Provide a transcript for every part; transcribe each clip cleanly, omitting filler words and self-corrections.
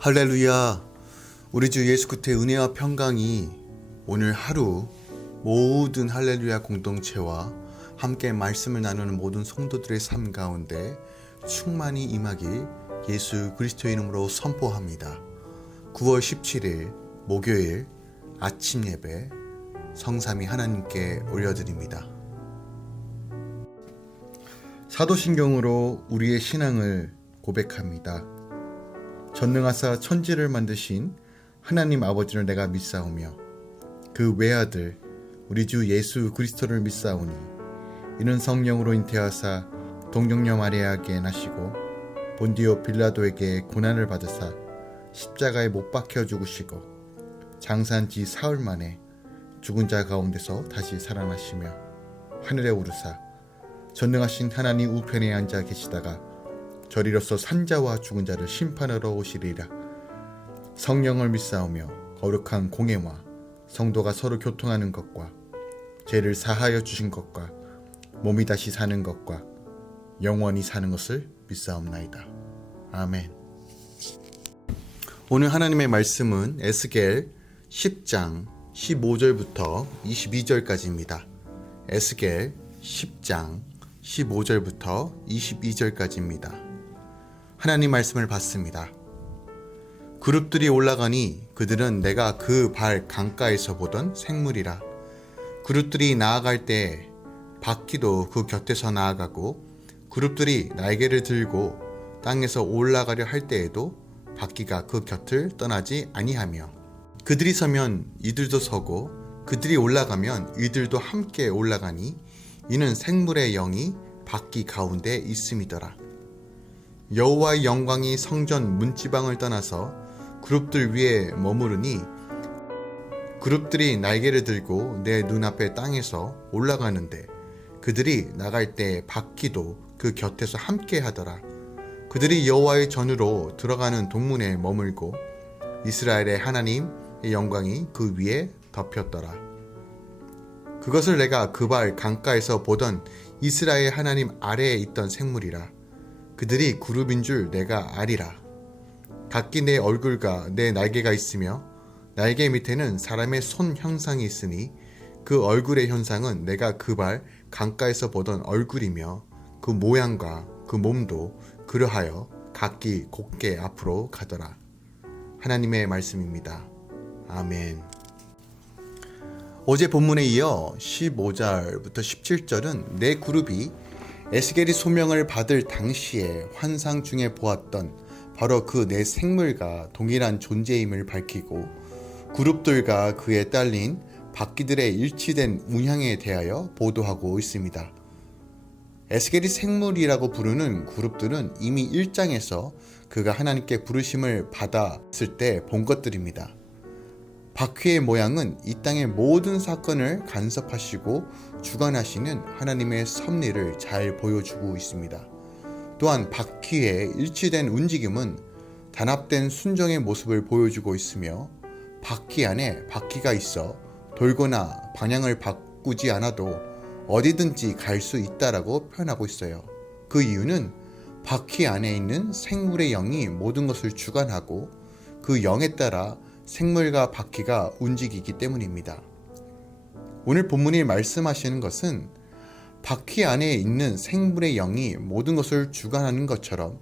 할렐루야. 우리 주 예수 그리스도의 은혜와 평강이 오늘 하루 모든 할렐루야 공동체와 함께 말씀을 나누는 모든 성도들의 삶 가운데 충만히 임하길 예수 그리스도의 이름으로 선포합니다. 9월 17일 목요일 아침 예배 성삼위 하나님께 올려드립니다. 사도신경으로 우리의 신앙을 고백합니다. 전능하사 천지를 만드신 하나님 아버지를 내가 믿사오며 그 외아들 우리 주 예수 그리스도를 믿사오니 이는 성령으로 잉태하사 동정녀 마리아에게 나시고 본디오 빌라도에게 고난을 받으사 십자가에 못 박혀 죽으시고 장사한 지 사흘 만에 죽은 자 가운데서 다시 살아나시며 하늘에 오르사 전능하신 하나님 우편에 앉아 계시다가 저리로서 산자와 죽은 자를 심판하러 오시리라. 성령을 믿사오며 거룩한 공예와 성도가 서로 교통하는 것과 죄를 사하여 주신 것과 몸이 다시 사는 것과 영원히 사는 것을 믿사옵나이다. 아멘. 오늘 하나님의 말씀은 에스겔 10장 15절부터 22절까지입니다. 에스겔 10장 15절부터 22절까지입니다. 하나님 말씀을 받습니다. 그룹들이 올라가니 그들은 내가 그 발 강가에서 보던 생물이라. 그룹들이 나아갈 때 바퀴도 그 곁에서 나아가고 그룹들이 날개를 들고 땅에서 올라가려 할 때에도 바퀴가 그 곁을 떠나지 아니하며 그들이 서면 이들도 서고 그들이 올라가면 이들도 함께 올라가니 이는 생물의 영이 바퀴 가운데 있음이더라. 여호와의 영광이 성전 문지방을 떠나서 그룹들 위에 머무르니 그룹들이 날개를 들고 내 눈앞에 땅에서 올라가는데 그들이 나갈 때 바퀴도 그 곁에서 함께 하더라. 그들이 여호와의 전으로 들어가는 동문에 머물고 이스라엘의 하나님의 영광이 그 위에 덮였더라. 그것을 내가 그 발 강가에서 보던 이스라엘 하나님 아래에 있던 생물이라. 그들이 그룹인 줄 내가 아리라. 각기 내 얼굴과 내 날개가 있으며 날개 밑에는 사람의 손 형상이 있으니 그 얼굴의 형상은 내가 그 발 강가에서 보던 얼굴이며 그 모양과 그 몸도 그러하여 각기 곧게 앞으로 가더라. 하나님의 말씀입니다. 아멘. 어제 본문에 이어 15절부터 17절은 네 그룹이 에스겔이 소명을 받을 당시에 환상 중에 보았던 바로 그 네 생물과 동일한 존재임을 밝히고 그룹들과 그에 딸린 바퀴들의 일치된 운향에 대하여 보도하고 있습니다. 에스겔이 생물이라고 부르는 그룹들은 이미 1장에서 그가 하나님께 부르심을 받았을 때 본 것들입니다. 바퀴의 모양은 이 땅의 모든 사건을 간섭하시고 주관하시는 하나님의 섭리를 잘 보여주고 있습니다. 또한 바퀴의 일치된 움직임은 단합된 순종의 모습을 보여주고 있으며 바퀴 안에 바퀴가 있어 돌거나 방향을 바꾸지 않아도 어디든지 갈 수 있다라고 표현하고 있어요. 그 이유는 바퀴 안에 있는 생물의 영이 모든 것을 주관하고 그 영에 따라 생물과 바퀴가 움직이기 때문입니다. 오늘 본문이 말씀하시는 것은 바퀴 안에 있는 생물의 영이 모든 것을 주관하는 것처럼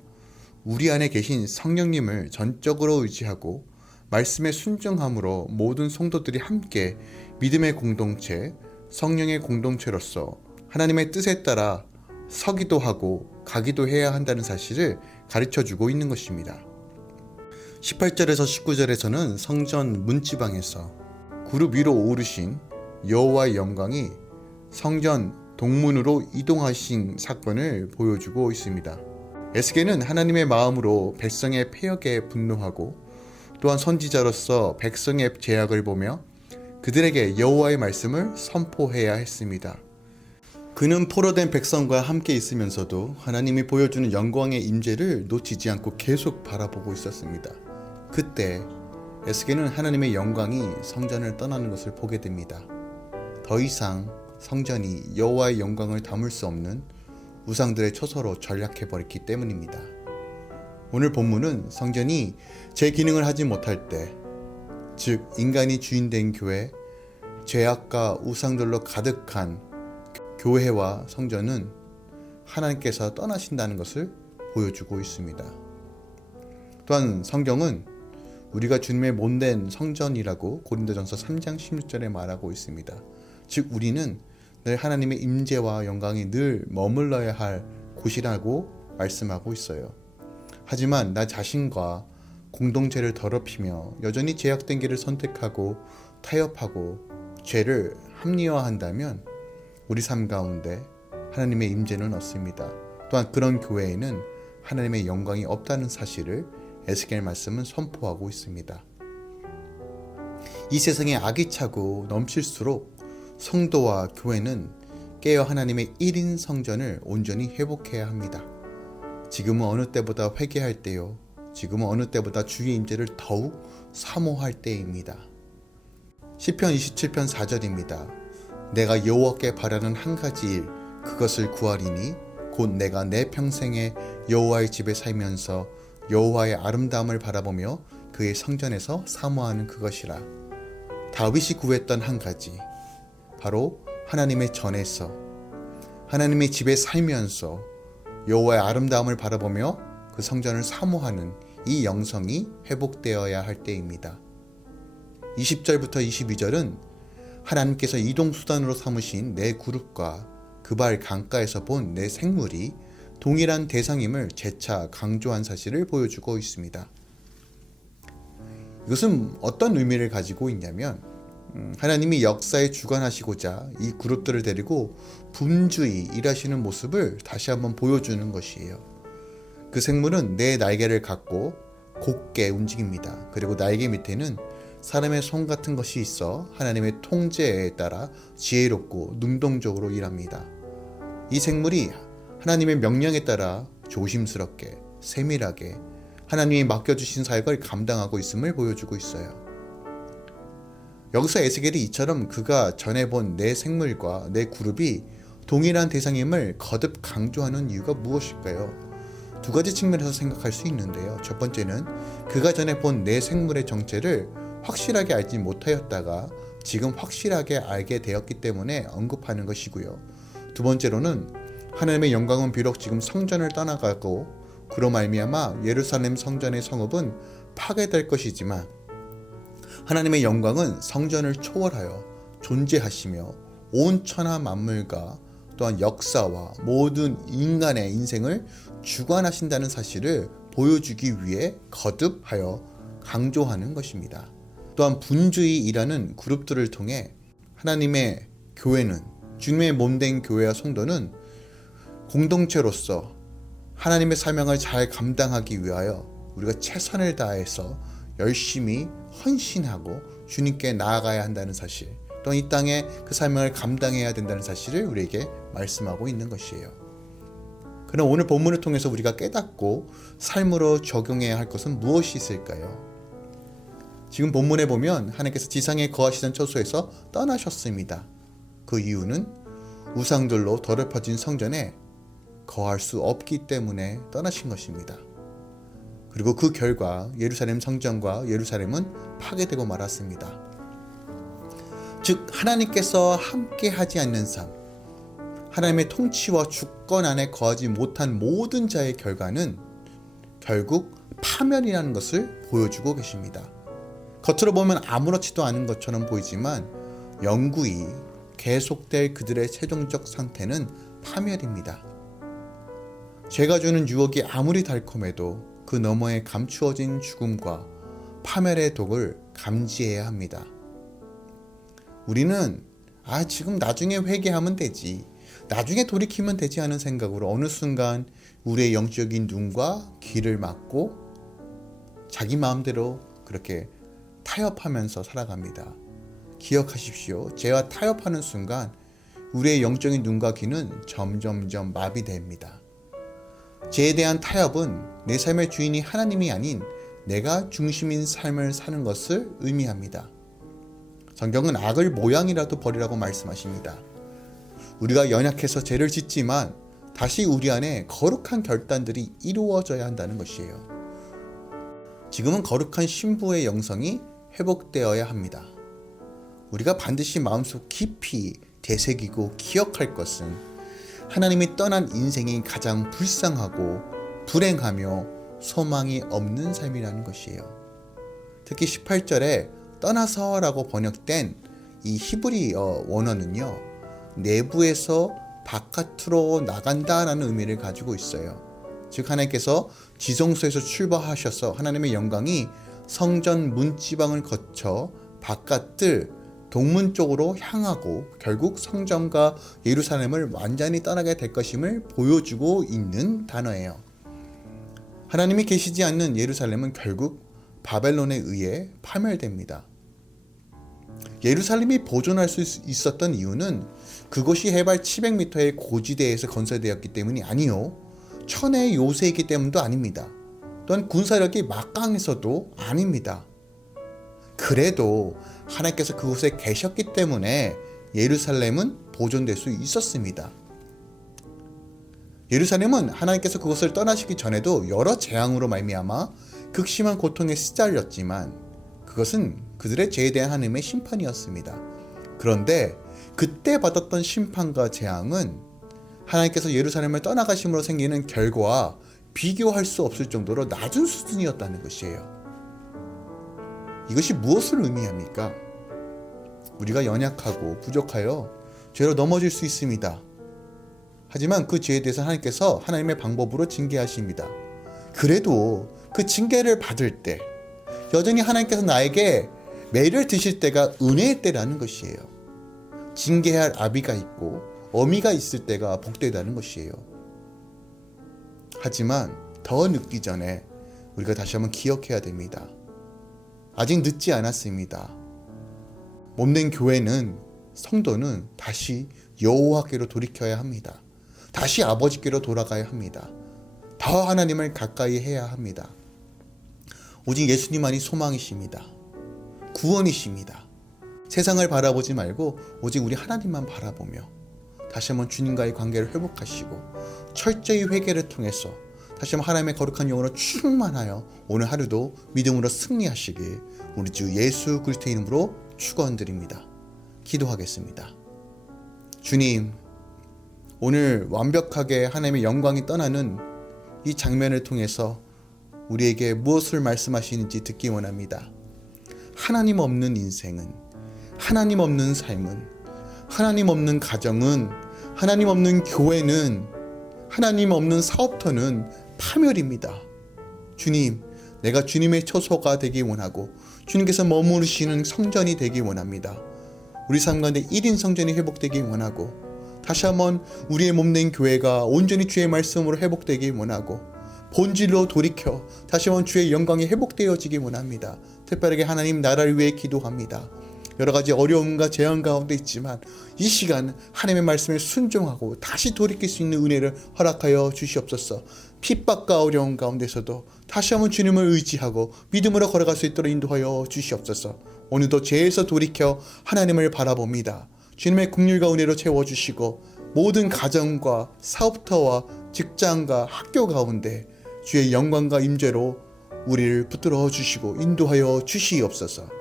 우리 안에 계신 성령님을 전적으로 의지하고 말씀에 순종함으로 모든 성도들이 함께 믿음의 공동체, 성령의 공동체로서 하나님의 뜻에 따라 서기도 하고 가기도 해야 한다는 사실을 가르쳐주고 있는 것입니다. 18절에서 19절에서는 성전 문지방에서 그룹 위로 오르신 여호와의 영광이 성전 동문으로 이동하신 사건을 보여주고 있습니다. 에스겔은 하나님의 마음으로 백성의 패역에 분노하고 또한 선지자로서 백성의 죄악을 보며 그들에게 여호와의 말씀을 선포해야 했습니다. 그는 포로된 백성과 함께 있으면서도 하나님이 보여주는 영광의 임재를 놓치지 않고 계속 바라보고 있었습니다. 그때 에스겔은 하나님의 영광이 성전을 떠나는 것을 보게 됩니다. 더 이상 성전이 여호와의 영광을 담을 수 없는 우상들의 처소로 전락해버렸기 때문입니다. 오늘 본문은 성전이 제 기능을 하지 못할 때, 즉 인간이 주인된 교회, 죄악과 우상들로 가득한 교회와 성전은 하나님께서 떠나신다는 것을 보여주고 있습니다. 또한 성경은 우리가 주님의 몸된 성전이라고 고린도전서 3장 16절에 말하고 있습니다. 즉 우리는 늘 하나님의 임재와 영광이 늘 머물러야 할 곳이라고 말씀하고 있어요. 하지만 나 자신과 공동체를 더럽히며 여전히 죄악된 길을 선택하고 타협하고 죄를 합리화한다면 우리 삶 가운데 하나님의 임재는 없습니다. 또한 그런 교회에는 하나님의 영광이 없다는 사실을 에스겔 말씀은 선포하고 있습니다. 이 세상에 악이 차고 넘칠수록 성도와 교회는 깨어 하나님의 1인 성전을 온전히 회복해야 합니다. 지금은 어느 때보다 회개할 때요. 지금은 어느 때보다 주의 임재를 더욱 사모할 때입니다. 시편 27편 4절입니다. 내가 여호와께 바라는 한 가지 일 그것을 구하리니 곧 내가 내 평생에 여호와의 집에 살면서 여호와의 아름다움을 바라보며 그의 성전에서 사모하는 그것이라. 다윗이 구했던 한 가지, 바로 하나님의 전에서 하나님의 집에 살면서 여호와의 아름다움을 바라보며 그 성전을 사모하는 이 영성이 회복되어야 할 때입니다. 20절부터 22절은 하나님께서 이동수단으로 삼으신 내 그룹과 그발 강가에서 본 내 생물이 동일한 대상임을 재차 강조한 사실을 보여주고 있습니다. 이것은 어떤 의미를 가지고 있냐면 하나님이 역사에 주관하시고자 이 그룹들을 데리고 분주히 일하시는 모습을 다시 한번 보여주는 것이에요. 그 생물은 네 날개를 갖고 곧게 움직입니다. 그리고 날개 밑에는 사람의 손 같은 것이 있어 하나님의 통제에 따라 지혜롭고 능동적으로 일합니다. 이 생물이 하나님의 명령에 따라 조심스럽게 세밀하게 하나님이 맡겨주신 사역을 감당하고 있음을 보여주고 있어요. 여기서 에스겔이 이처럼 그가 전에 본 내 생물과 내 그룹이 동일한 대상임을 거듭 강조하는 이유가 무엇일까요? 두 가지 측면에서 생각할 수 있는데요. 첫 번째는 그가 전에 본 내 생물의 정체를 확실하게 알지 못하였다가 지금 확실하게 알게 되었기 때문에 언급하는 것이고요. 두 번째로는 하나님의 영광은 비록 지금 성전을 떠나가고 그로 말미암아 예루살렘 성전의 성읍은 파괴될 것이지만 하나님의 영광은 성전을 초월하여 존재하시며 온 천하 만물과 또한 역사와 모든 인간의 인생을 주관하신다는 사실을 보여주기 위해 거듭하여 강조하는 것입니다. 또한 분주히 일하는 그룹들을 통해 하나님의 교회는 주님의 몸된 교회와 성도는 공동체로서 하나님의 사명을 잘 감당하기 위하여 우리가 최선을 다해서 열심히 헌신하고 주님께 나아가야 한다는 사실, 또한 이 땅에 그 사명을 감당해야 된다는 사실을 우리에게 말씀하고 있는 것이에요. 그럼 오늘 본문을 통해서 우리가 깨닫고 삶으로 적용해야 할 것은 무엇이 있을까요? 지금 본문에 보면 하나님께서 지상에 거하시던 처소에서 떠나셨습니다. 그 이유는 우상들로 더럽혀진 성전에 거할 수 없기 때문에 떠나신 것입니다. 그리고 그 결과 예루살렘 성전과 예루살렘은 파괴되고 말았습니다. 즉 하나님께서 함께 하지 않는 삶, 하나님의 통치와 주권 안에 거하지 못한 모든 자의 결과는 결국 파멸이라는 것을 보여주고 계십니다. 겉으로 보면 아무렇지도 않은 것처럼 보이지만 영구히 계속될 그들의 최종적 상태는 파멸입니다. 죄가 주는 유혹이 아무리 달콤해도 그 너머에 감추어진 죽음과 파멸의 독을 감지해야 합니다. 우리는 지금 나중에 회개하면 되지, 나중에 돌이키면 되지 하는 생각으로 어느 순간 우리의 영적인 눈과 귀를 막고 자기 마음대로 그렇게 타협하면서 살아갑니다. 기억하십시오. 죄와 타협하는 순간 우리의 영적인 눈과 귀는 점점점 마비됩니다. 죄에 대한 타협은 내 삶의 주인이 하나님이 아닌 내가 중심인 삶을 사는 것을 의미합니다. 성경은 악을 모양이라도 버리라고 말씀하십니다. 우리가 연약해서 죄를 짓지만 다시 우리 안에 거룩한 결단들이 이루어져야 한다는 것이에요. 지금은 거룩한 신부의 영성이 회복되어야 합니다. 우리가 반드시 마음속 깊이 되새기고 기억할 것은 하나님이 떠난 인생이 가장 불쌍하고 불행하며 소망이 없는 삶이라는 것이에요. 특히 18절에 떠나서라고 번역된 이 히브리어 원어는요, 내부에서 바깥으로 나간다라는 의미를 가지고 있어요. 즉 하나님께서 지성소에서 출발하셔서 하나님의 영광이 성전 문지방을 거쳐 바깥을 동문 쪽으로 향하고 결국 성전과 예루살렘을 완전히 떠나게 될 것임을 보여주고 있는 단어예요. 하나님이 계시지 않는 예루살렘은 결국 바벨론에 의해 파멸됩니다. 예루살렘이 보존할 수 있었던 이유는 그곳이 해발 700m의 고지대에서 건설되었기 때문이 아니요, 천혜의 요새이기 때문도 아닙니다. 또한 군사력이 막강해서도 아닙니다. 그래도 하나님께서 그곳에 계셨기 때문에 예루살렘은 보존될 수 있었습니다. 예루살렘은 하나님께서 그곳을 떠나시기 전에도 여러 재앙으로 말미암아 극심한 고통에 시달렸지만 그것은 그들의 죄에 대한 하나님의 심판이었습니다. 그런데 그때 받았던 심판과 재앙은 하나님께서 예루살렘을 떠나가심으로 생기는 결과와 비교할 수 없을 정도로 낮은 수준이었다는 것이에요. 이것이 무엇을 의미합니까? 우리가 연약하고 부족하여 죄로 넘어질 수 있습니다. 하지만 그 죄에 대해서 하나님께서 하나님의 방법으로 징계하십니다. 그래도 그 징계를 받을 때 여전히 하나님께서 나에게 매를 드실 때가 은혜의 때라는 것이에요. 징계할 아비가 있고 어미가 있을 때가 복되다는 것이에요. 하지만 더 늦기 전에 우리가 다시 한번 기억해야 됩니다. 아직 늦지 않았습니다. 몸된 교회는, 성도는 다시 여호와께로 돌이켜야 합니다. 다시 아버지께로 돌아가야 합니다. 더 하나님을 가까이 해야 합니다. 오직 예수님만이 소망이십니다. 구원이십니다. 세상을 바라보지 말고 오직 우리 하나님만 바라보며 다시 한번 주님과의 관계를 회복하시고 철저히 회개를 통해서 다시 한번 하나님의 거룩한 영으로 충만하여 오늘 하루도 믿음으로 승리하시길 우리 주 예수 그리스도의 이름으로 축원드립니다. 기도하겠습니다. 주님, 오늘 완벽하게 하나님의 영광이 떠나는 이 장면을 통해서 우리에게 무엇을 말씀하시는지 듣기 원합니다. 하나님 없는 인생은, 하나님 없는 삶은, 하나님 없는 가정은, 하나님 없는 교회는, 하나님 없는 사업터는 파멸입니다. 주님, 내가 주님의 처소가 되기 원하고 주님께서 머무르시는 성전이 되기 원합니다. 우리 삶 가운데 1인 성전이 회복되기 원하고 다시 한번 우리의 몸된 교회가 온전히 주의 말씀으로 회복되기 원하고 본질로 돌이켜 다시 한번 주의 영광이 회복되어지기 원합니다. 특별하게 하나님 나라를 위해 기도합니다. 여러 가지 어려움과 재앙 가운데 있지만 이 시간 하나님의 말씀에 순종하고 다시 돌이킬 수 있는 은혜를 허락하여 주시옵소서. 핍박과 어려움 가운데서도 다시 한번 주님을 의지하고 믿음으로 걸어갈 수 있도록 인도하여 주시옵소서. 오늘도 죄에서 돌이켜 하나님을 바라봅니다. 주님의 긍휼과 은혜로 채워주시고 모든 가정과 사업터와 직장과 학교 가운데 주의 영광과 임재로 우리를 붙들어 주시고 인도하여 주시옵소서.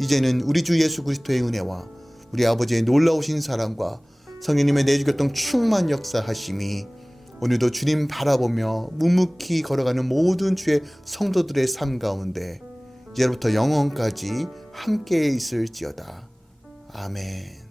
이제는 우리 주 예수 그리스도의 은혜와 우리 아버지의 놀라우신 사랑과 성령님의 내주교통 충만 역사하심이 오늘도 주님 바라보며 묵묵히 걸어가는 모든 주의 성도들의 삶 가운데 이제부터 영원까지 함께 있을지어다. 아멘.